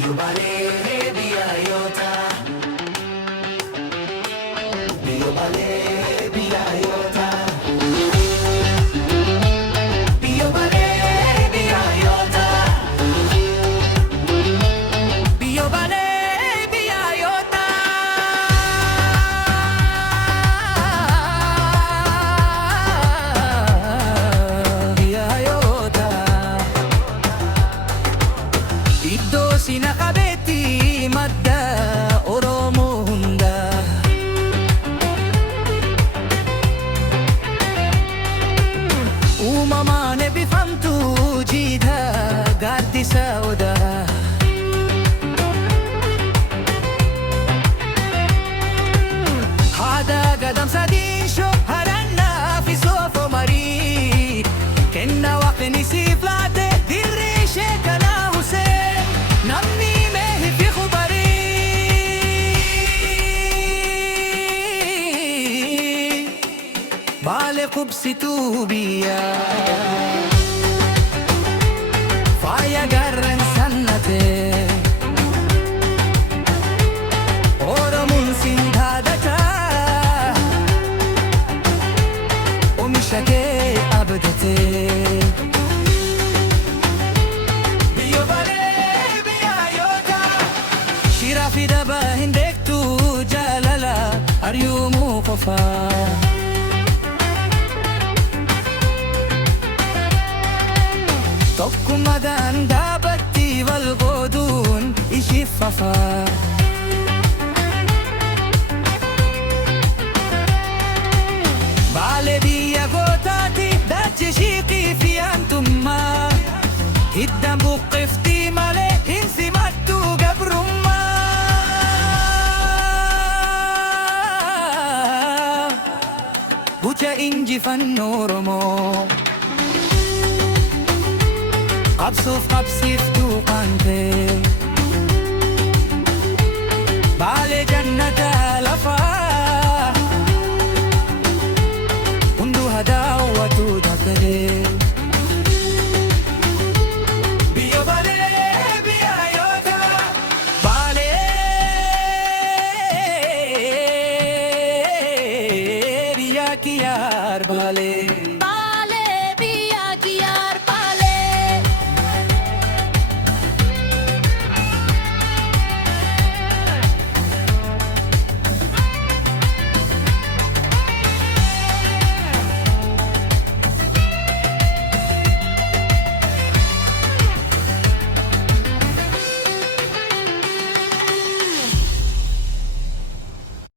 Biyyo Baalee biyyaayota. Biyyo Baalee biyyaayota. Biyyo Baalee biyyaayota. Biyyo Baalee biyyaayota. Biyyaayota. Iddoo sinakabeetti madda Oromoo hunda. Uumamaan eebbifamtu jiidha gaaddisa odaa. Haadha gadamsa diishoo harannaa fi soofoo marii. Kenna waaqni siif laate dirree ishee kanaa Huseen. Namni mee fi kubarii. Baalee qubsituu biyyaa. Faaya gaarreen sannatee. Oromoon siin dhaadataa. Oomisha kee abdatee. Biyyo Baalee biyyaayota. Shiraa fi daba hin beektu jaalala ari'uumuu qofaa. Tokkummaadhaan dhaabatti wal qooduun ishiif fafaa. Baalee biyya gootaati dachee shiiqii fi aantummaa. Hiddaan buqqiftii malee hin simattu gabrummaa. Bucha injifannoo Oromoo. Qabsoof qabsiiftuu qaantee.